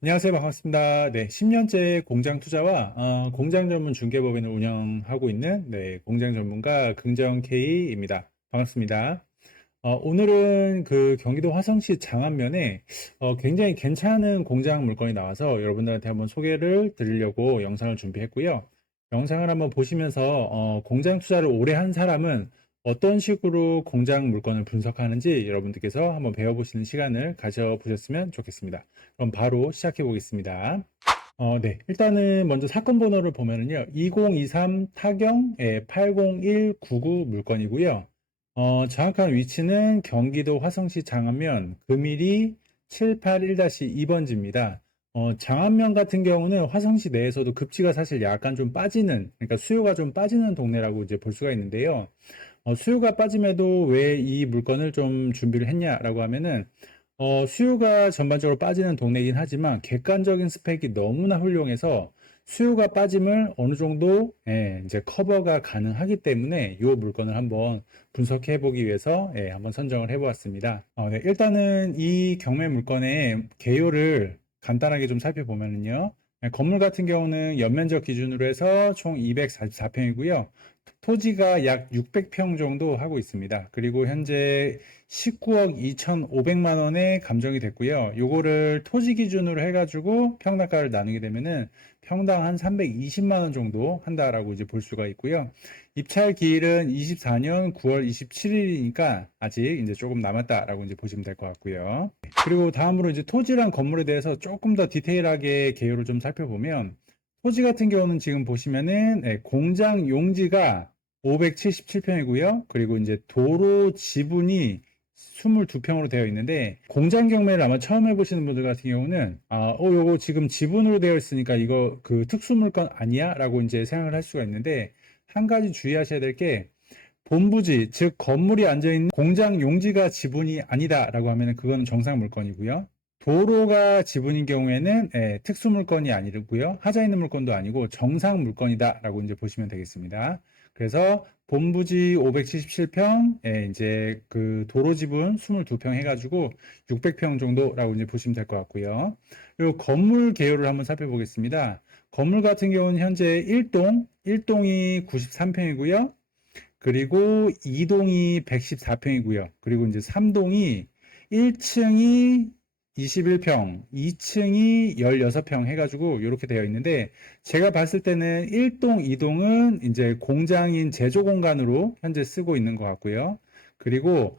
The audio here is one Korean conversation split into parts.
안녕하세요. 반갑습니다. 네, 10년째 공장 투자와 공장 전문 중개법인을 운영하고 있는 공장 전문가 긍정 K입니다. 반갑습니다. 오늘은 그 경기도 화성시 장안면에 굉장히 괜찮은 공장 물건이 나와서 여러분들한테 한번 소개를 드리려고 영상을 준비했고요. 영상을 한번 보시면서 공장 투자를 오래 한 사람은 어떤 식으로 공장 물건을 분석하는지 여러분들께서 한번 배워보시는 시간을 가져보셨으면 좋겠습니다. 그럼 바로 시작해 보겠습니다. 네. 일단은 먼저 사건 번호를 보면은요. 2023 타경 80199 물건이고요. 정확한 위치는 경기도 화성시 장안면 금일이 781-2번지입니다. 장안면 같은 경우는 화성시 내에서도 급지가 사실 약간 좀 빠지는, 그러니까 수요가 좀 빠지는 동네라고 이제 볼 수가 있는데요. 수요가 빠짐에도 왜 이 물건을 좀 준비를 했냐라고 하면은 수요가 전반적으로 빠지는 동네이긴 하지만 객관적인 스펙이 너무나 훌륭해서 수요가 빠짐을 어느 정도 이제 커버가 가능하기 때문에 이 물건을 한번 분석해 보기 위해서 한번 선정을 해 보았습니다. 네, 일단은 이 경매 물건의 개요를 간단하게 좀 살펴보면요. 건물 같은 경우는 연면적 기준으로 해서 총 244평이고요. 토지가 약 600평 정도 하고 있습니다. 그리고 현재 19억 2,500만 원에 감정이 됐고요. 요거를 토지 기준으로 해가지고 평당가를 나누게 되면은 평당 한 320만 원 정도 한다라고 이제 볼 수가 있고요. 입찰 기일은 24년 9월 27일이니까 아직 이제 조금 남았다라고 이제 보시면 될 것 같고요. 그리고 다음으로 이제 토지랑 건물에 대해서 조금 더 디테일하게 개요를 좀 살펴보면 토지 같은 경우는 지금 보시면은 공장 용지가 577평이고요. 그리고 이제 도로 지분이 22평으로 되어 있는데 공장 경매를 아마 처음 해보시는 분들 같은 경우는 요거 지금 지분으로 되어 있으니까 이거 그 특수물건 아니야? 라고 이제 생각을 할 수가 있는데 한 가지 주의하셔야 될 게 본부지, 즉 건물이 앉아있는 공장 용지가 지분이 아니다라고 하면 그거는 정상 물건이고요. 도로가 지분인 경우에는 특수물건이 아니고요. 하자 있는 물건도 아니고 정상 물건이다라고 이제 보시면 되겠습니다. 그래서 본부지 577평, 이제 그 도로 지분 22평 해가지고 600평 정도라고 이제 보시면 될 것 같고요. 그리고 건물 개요를 한번 살펴보겠습니다. 건물 같은 경우는 현재 1동이 93평이고요. 그리고 2동이 114평이고요. 그리고 이제 3동이 1층이 21평, 2층이 16평 해가지고 이렇게 되어 있는데 제가 봤을 때는 1동, 2동은 이제 공장인 제조 공간으로 현재 쓰고 있는 것 같고요. 그리고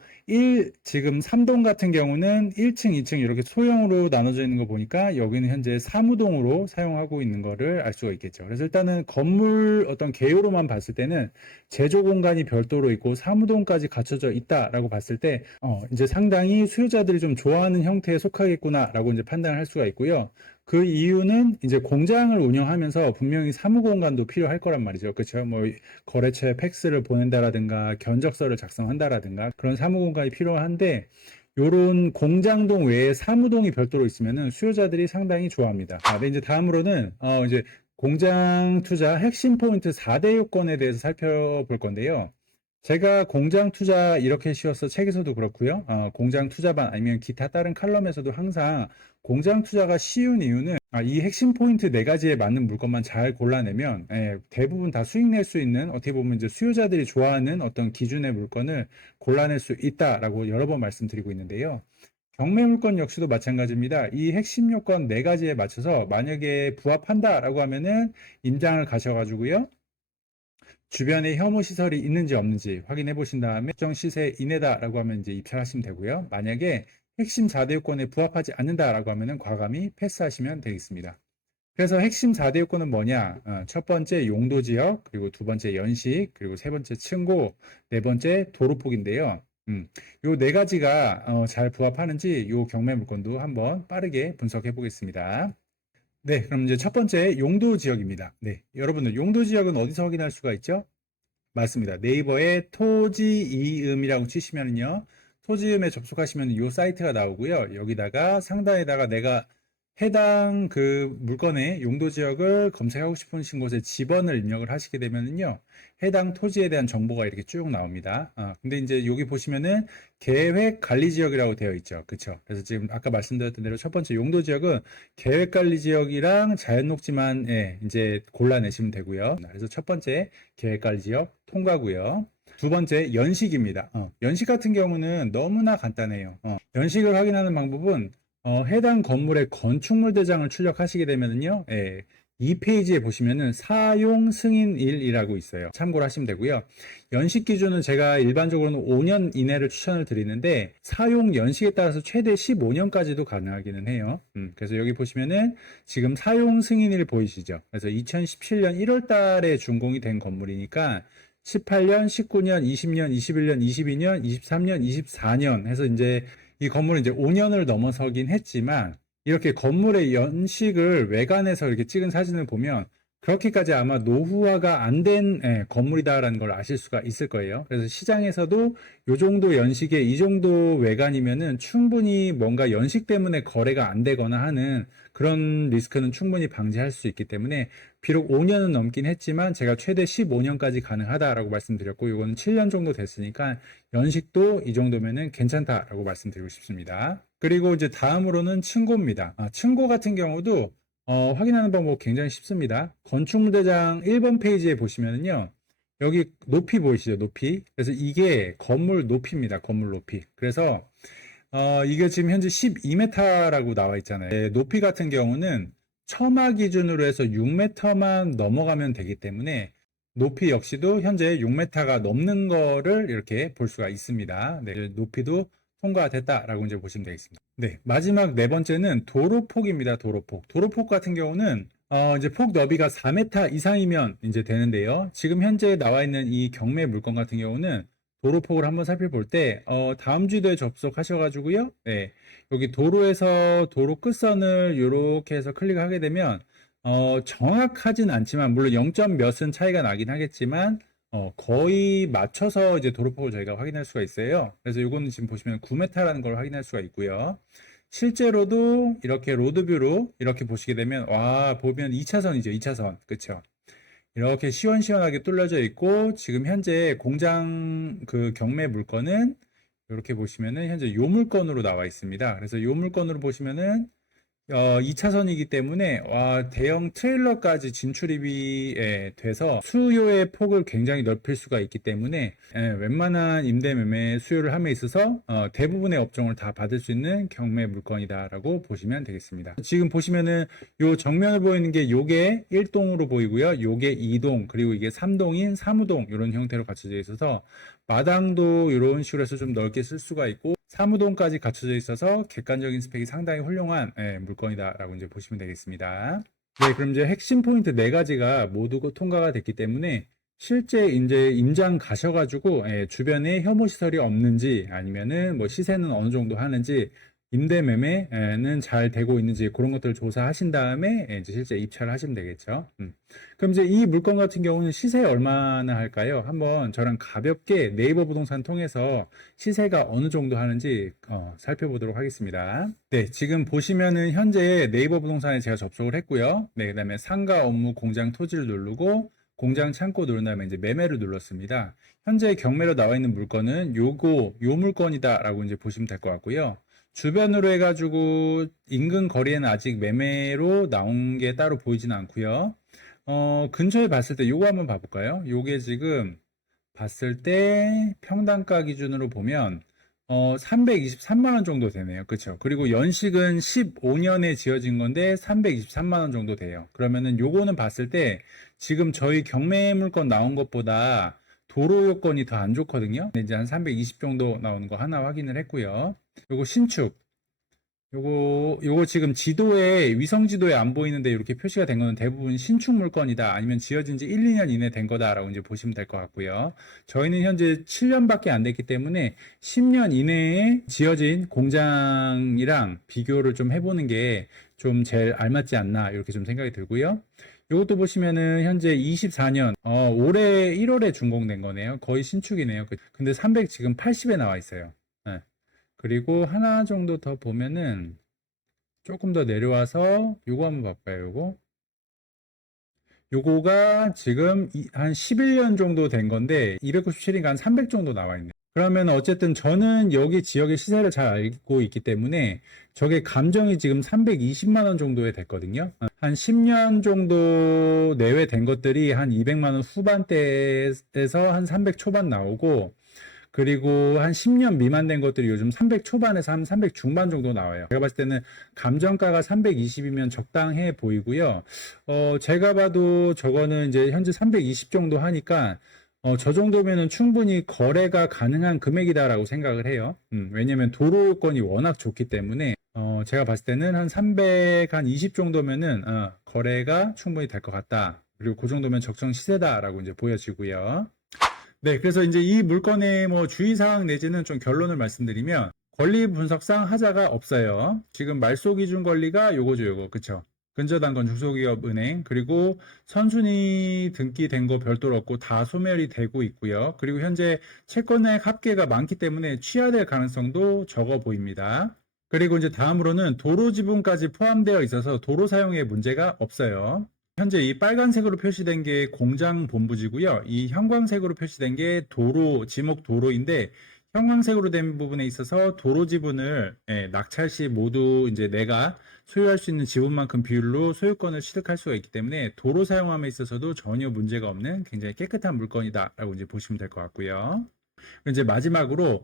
지금 3동 같은 경우는 1층, 2층 이렇게 소형으로 나눠져 있는 거 보니까 여기는 현재 사무동으로 사용하고 있는 거를 알 수가 있겠죠. 그래서 일단은 건물 어떤 개요로만 봤을 때는 제조 공간이 별도로 있고 사무동까지 갖춰져 있다라고 봤을 때 이제 상당히 수요자들이 좀 좋아하는 형태에 속하겠구나라고 이제 판단을 할 수가 있고요. 그 이유는 이제 공장을 운영하면서 분명히 사무 공간도 필요할 거란 말이죠. 그렇죠? 뭐 거래처에 팩스를 보낸다라든가 견적서를 작성한다라든가 그런 사무 공간이 필요한데 요런 공장동 외에 사무동이 별도로 있으면은 수요자들이 상당히 좋아합니다. 근데 이제 다음으로는 이제 공장 투자 핵심 포인트 4대 요건에 대해서 살펴볼 건데요. 제가 공장 투자 이렇게 쉬워서 책에서도 그렇고요. 공장 투자반 아니면 기타 다른 칼럼에서도 항상 공장 투자가 쉬운 이유는 이 핵심 포인트 네 가지에 맞는 물건만 잘 골라내면 대부분 다 수익 낼 수 있는 어떻게 보면 이제 수요자들이 좋아하는 어떤 기준의 물건을 골라낼 수 있다라고 여러 번 말씀드리고 있는데요. 경매 물건 역시도 마찬가지입니다. 이 핵심 요건 네 가지에 맞춰서 만약에 부합한다라고 하면은 임장을 가셔가지고요. 주변에 혐오 시설이 있는지 없는지 확인해 보신 다음에 특정 시세 이내다라고 하면 이제 입찰하시면 되고요. 만약에 핵심 4대 요건에 부합하지 않는다라고 하면은 과감히 패스하시면 되겠습니다. 그래서 핵심 4대 요건은 뭐냐? 첫 번째 용도 지역, 그리고 두 번째 연식, 그리고 세 번째 층고, 네 번째 도로폭인데요. 요 네 가지가 잘 부합하는지 요 경매 물건도 한번 빠르게 분석해 보겠습니다. 네, 그럼 이제 첫 번째 용도 지역입니다. 네, 여러분들 용도 지역은 어디서 확인할 수가 있죠? 맞습니다. 네이버에 토지이음이라고 치시면요. 토지이음에 접속하시면 이 사이트가 나오고요. 여기다가 상단에다가 내가 해당 그 물건의 용도 지역을 검색하고 싶으신 곳에 지번을 입력을 하시게 되면은요, 해당 토지에 대한 정보가 이렇게 쭉 나옵니다. 근데 이제 여기 보시면은 계획 관리 지역이라고 되어 있죠. 그쵸? 그래서 지금 아까 말씀드렸던 대로 첫 번째 용도 지역은 계획 관리 지역이랑 자연 녹지만 이제 골라내시면 되고요. 그래서 첫 번째 계획 관리 지역 통과고요. 두 번째 연식입니다. 연식 같은 경우는 너무나 간단해요. 연식을 확인하는 방법은 해당 건물의 건축물 대장을 출력하시게 되면은요, 이 페이지에 보시면은 사용 승인일이라고 있어요. 참고를 하시면 되고요. 연식 기준은 제가 일반적으로는 5년 이내를 추천을 드리는데 사용 연식에 따라서 최대 15년까지도 가능하기는 해요. 그래서 여기 보시면은 지금 사용 승인일 보이시죠? 그래서 2017년 1월 달에 준공이 된 건물이니까 18년, 19년, 20년, 21년, 22년, 23년, 24년 해서 이제 이 건물은 이제 5년을 넘어서긴 했지만 이렇게 건물의 연식을 외관에서 이렇게 찍은 사진을 보면 그렇게까지 아마 노후화가 안 된 건물이다라는 걸 아실 수가 있을 거예요. 그래서 시장에서도 이 정도 연식의 이 정도 외관이면은 충분히 뭔가 연식 때문에 거래가 안 되거나 하는 그런 리스크는 충분히 방지할 수 있기 때문에 비록 5년은 넘긴 했지만 제가 최대 15년까지 가능하다라고 말씀드렸고 이거는 7년 정도 됐으니까 연식도 이 정도면은 괜찮다라고 말씀드리고 싶습니다. 그리고 이제 다음으로는 층고입니다. 층고 같은 경우도 확인하는 방법 굉장히 쉽습니다. 건축물 대장 1번 페이지에 보시면은요. 여기 높이 보이시죠? 높이. 그래서 이게 건물 높이입니다. 건물 높이. 그래서 이게 지금 현재 12m라고 나와 있잖아요. 높이 같은 경우는 처마 기준으로 해서 6m만 넘어가면 되기 때문에 높이 역시도 현재 6m가 넘는 거를 이렇게 볼 수가 있습니다. 네, 높이도 통과됐다라고 이제 보시면 되겠습니다. 네, 마지막 네 번째는 도로폭입니다. 도로폭. 도로폭 같은 경우는 이제 폭 너비가 4m 이상이면 이제 되는데요. 지금 현재 나와 있는 이 경매 물건 같은 경우는 도로폭을 한번 살펴볼 때 다음 주도에 접속하셔가지고요. 네, 여기 도로에서 도로 끝선을 이렇게 해서 클릭하게 되면 정확하진 않지만 물론 0점 몇은 차이가 나긴 하겠지만 거의 맞춰서 이제 도로폭을 저희가 확인할 수가 있어요. 그래서 이거는 지금 보시면 9m라는 걸 확인할 수가 있고요. 실제로도 이렇게 로드뷰로 이렇게 보시게 되면 와 보면 2차선이죠. 2차선. 그쵸? 이렇게 시원시원하게 뚫려져 있고 지금 현재 공장 그 경매 물건은 이렇게 보시면은 현재 요 물건으로 나와 있습니다. 그래서 요 물건으로 보시면은 2차선이기 때문에 대형 트레일러까지 진출입이 돼서 수요의 폭을 굉장히 넓힐 수가 있기 때문에 웬만한 임대 매매 수요를 함에 있어서 대부분의 업종을 다 받을 수 있는 경매 물건이다라고 보시면 되겠습니다. 지금 보시면은 요 정면을 보이는 게 요게 1동으로 보이고요. 요게 2동 그리고 이게 3동인 3우동 이런 형태로 갖춰져 있어서 마당도 이런 식으로 해서 좀 넓게 쓸 수가 있고 사무동까지 갖춰져 있어서 객관적인 스펙이 상당히 훌륭한 물건이다라고 이제 보시면 되겠습니다. 네, 그럼 이제 핵심 포인트 네 가지가 모두 통과가 됐기 때문에 실제 이제 임장 가셔가지고 주변에 혐오 시설이 없는지 아니면은 뭐 시세는 어느 정도 하는지 임대 매매는 잘 되고 있는지 그런 것들을 조사하신 다음에 이제 실제 입찰을 하시면 되겠죠. 그럼 이제 이 물건 같은 경우는 시세 얼마나 할까요? 한번 저랑 가볍게 네이버 부동산 통해서 시세가 어느 정도 하는지 살펴보도록 하겠습니다. 네, 지금 보시면은 현재 네이버 부동산에 제가 접속을 했고요. 네, 그다음에 상가 업무 공장 토지를 누르고 공장 창고 누른 다음에 이제 매매를 눌렀습니다. 현재 경매로 나와 있는 물건은 요 물건이다라고 이제 보시면 될 것 같고요. 주변으로 해가지고 인근 거리에는 아직 매매로 나온 게 따로 보이진 않고요. 근처에 봤을 때 요거 한번 봐볼까요? 요게 지금 봤을 때 평당가 기준으로 보면 323만 원 정도 되네요. 그렇죠? 그리고 연식은 15년에 지어진 건데 323만 원 정도 돼요. 그러면은 요거는 봤을 때 지금 저희 경매 물건 나온 것보다 도로 요건이 더 안 좋거든요. 이제 한 320 정도 나오는 거 하나 확인을 했고요. 요거 신축. 요거 지금 지도에, 위성 지도에 안 보이는데 이렇게 표시가 된 거는 대부분 신축 물건이다. 아니면 지어진 지 1, 2년 이내 된 거다라고 이제 보시면 될 것 같고요. 저희는 현재 7년밖에 안 됐기 때문에 10년 이내에 지어진 공장이랑 비교를 좀 해보는 게 좀 제일 알맞지 않나, 이렇게 좀 생각이 들고요. 요것도 보시면은 현재 24년, 올해 1월에 준공된 거네요. 거의 신축이네요. 근데 300 지금 80에 나와 있어요. 네. 그리고 하나 정도 더 보면은 조금 더 내려와서 요거 한번 봐봐요. 요거가 지금 한 11년 정도 된 건데 297이니까 한 300 정도 나와 있네요. 그러면 어쨌든 저는 여기 지역의 시세를 잘 알고 있기 때문에 저게 감정이 지금 320만 원 정도에 됐거든요. 한 10년 정도 내외 된 것들이 한 200만 원 후반대에서 한 300 초반 나오고, 그리고 한 10년 미만 된 것들이 요즘 300 초반에서 한 300 중반 정도 나와요. 제가 봤을 때는 감정가가 320이면 적당해 보이고요. 제가 봐도 저거는 이제 현재 320 정도 하니까 저 정도면은 충분히 거래가 가능한 금액이다라고 생각을 해요. 왜냐면 도로권이 워낙 좋기 때문에 제가 봤을 때는 한 320 정도면은 거래가 충분히 될 것 같다. 그리고 그 정도면 적정 시세다라고 이제 보여지고요. 네, 그래서 이제 이 물건의 뭐 주의사항 내지는 좀 결론을 말씀드리면, 권리 분석상 하자가 없어요. 지금 말소 기준 권리가 요거죠, 요거. 그쵸? 근저당권 중소기업 은행, 그리고 선순위 등기된 거 별도로 없고 다 소멸이 되고 있고요. 그리고 현재 채권액 합계가 많기 때문에 취하될 가능성도 적어 보입니다. 그리고 이제 다음으로는 도로 지분까지 포함되어 있어서 도로 사용에 문제가 없어요. 현재 이 빨간색으로 표시된 게 공장 본부지고요. 이 형광색으로 표시된 게 도로, 지목 도로인데, 형광색으로 된 부분에 있어서 도로 지분을 낙찰 시 모두 이제 내가 소유할 수 있는 지분만큼 비율로 소유권을 취득할 수가 있기 때문에 도로 사용함에 있어서도 전혀 문제가 없는 굉장히 깨끗한 물건이다라고 이제 보시면 될 것 같고요. 이제 마지막으로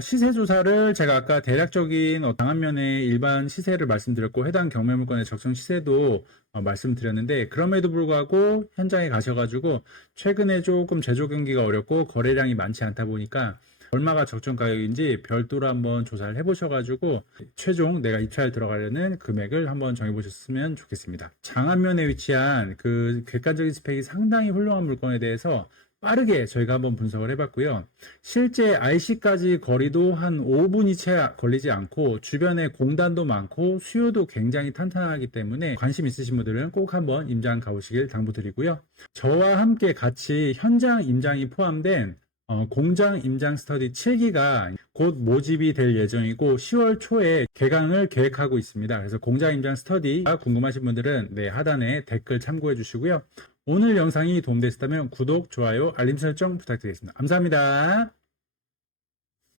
시세 조사를 제가 아까 대략적인 당한면의 일반 시세를 말씀드렸고 해당 경매 물건의 적정 시세도 말씀드렸는데, 그럼에도 불구하고 현장에 가셔가지고 최근에 조금 제조 경기가 어렵고 거래량이 많지 않다 보니까 얼마가 적정 가격인지 별도로 한번 조사를 해보셔가지고 최종 내가 입찰 들어가려는 금액을 한번 정해보셨으면 좋겠습니다. 장안면에 위치한 그 객관적인 스펙이 상당히 훌륭한 물건에 대해서 빠르게 저희가 한번 분석을 해봤고요. 실제 IC까지 거리도 한 5분이 채 걸리지 않고 주변에 공단도 많고 수요도 굉장히 탄탄하기 때문에 관심 있으신 분들은 꼭 한번 임장 가보시길 당부드리고요. 저와 함께 같이 현장 임장이 포함된 공장 임장 스터디 7기가 곧 모집이 될 예정이고 10월 초에 개강을 계획하고 있습니다. 그래서 공장 임장 스터디가 궁금하신 분들은 하단에 댓글 참고해 주시고요. 오늘 영상이 도움되셨다면 구독, 좋아요, 알림 설정 부탁드리겠습니다. 감사합니다.